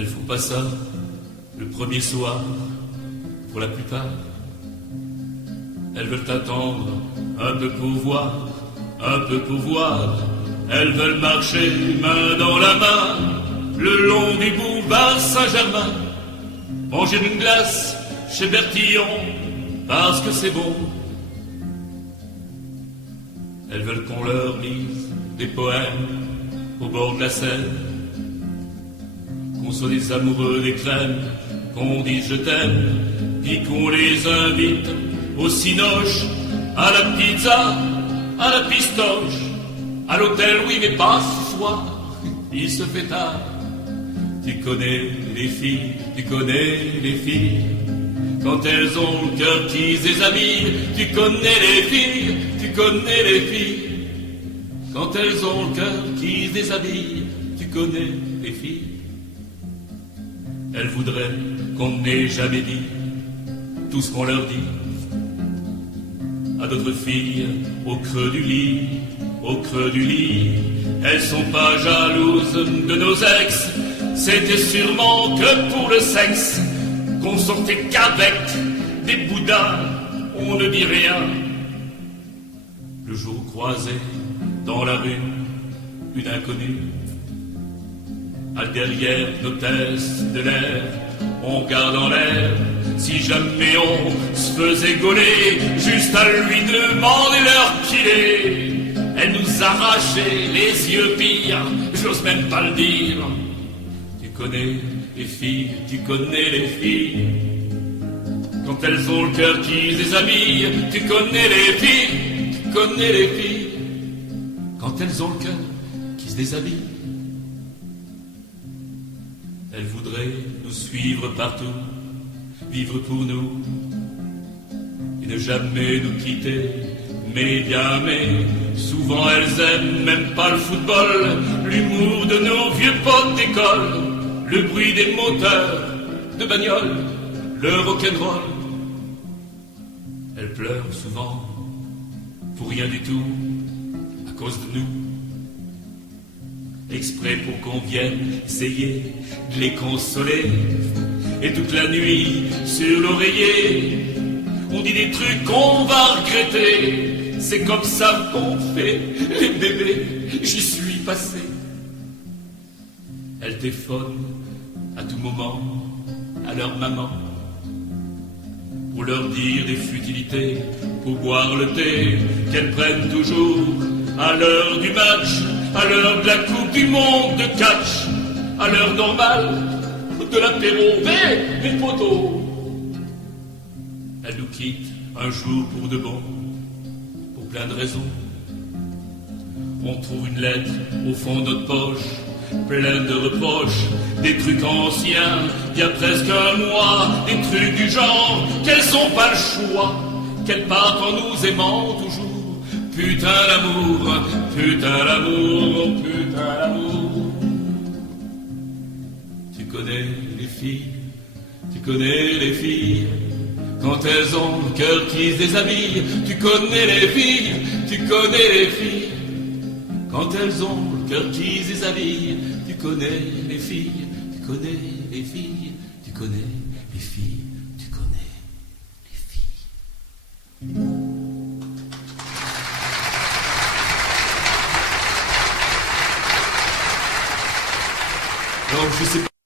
Elles font pas ça le premier soir, pour la plupart. Elles veulent attendre un peu pour voir, un peu pour voir. Elles veulent marcher main dans la main, le long du boulevard Saint-Germain. Manger une glace chez Bertillon, parce que c'est bon. Elles veulent qu'on leur lise des poèmes au bord de la Seine, qu'on soit des amoureux des crèmes, qu'on dise je t'aime, puis qu'on les invite au cinoche, à la pizza, à la pistoche, à l'hôtel, oui, mais pas ce soir, il se fait tard. Tu connais les filles, tu connais les filles, quand elles ont le cœur qui se déshabille. Tu connais les filles, tu connais les filles, quand elles ont le cœur qui se déshabille. Tu connais les filles. Elles voudraient qu'on n'ait jamais dit tout ce qu'on leur dit à d'autres filles au creux du lit, au creux du lit. Elles sont pas jalouses de nos ex, c'était sûrement que pour le sexe qu'on sortait qu'avec des boudins, on ne dit rien. Le jour croisé dans la rue une inconnue, à derrière l'hôtesse de l'air, on garde en l'air. Si jamais on se faisait gauler, juste à lui demander l'heure qu'il est. Elle nous arrachait les yeux pires, j'ose même pas le dire. Tu connais les filles, tu connais les filles, quand elles ont le cœur qui se déshabille. Tu connais les filles, tu connais les filles, quand elles ont le cœur qui se déshabille. Elles voudraient nous suivre partout, vivre pour nous, et ne jamais nous quitter. Mais bien, mais souvent elles aiment même pas le football, l'humour de nos vieux potes d'école, le bruit des moteurs de bagnole, le rock'n'roll. Elles pleurent souvent pour rien du tout, à cause de nous, exprès pour qu'on vienne essayer de les consoler. Et toute la nuit sur l'oreiller, on dit des trucs qu'on va regretter. C'est comme ça qu'on fait les bébés, j'y suis passé. Elles téléphonent à tout moment à leur maman pour leur dire des futilités, pour boire le thé qu'elles prennent toujours à l'heure du match, à l'heure de la coupe du monde de catch, à l'heure normale de l'apéro. Mais potos, elles nous quittent un jour pour de bon, pour plein de raisons. On trouve une lettre au fond de notre poche, pleine de reproches, des trucs anciens, il y a presque un mois, des trucs du genre qu'elles ont pas le choix, qu'elles partent en nous aimant toujours. Putain l'amour, putain l'amour, putain l'amour. Tu connais les filles, tu connais les filles, quand elles ont le cœur qui se déshabille. Tu connais les filles, tu connais les filles, quand elles ont le cœur qui se déshabille. Tu connais les filles, tu connais les filles, tu connais les filles, tu connais les filles. Alors, je sais pas.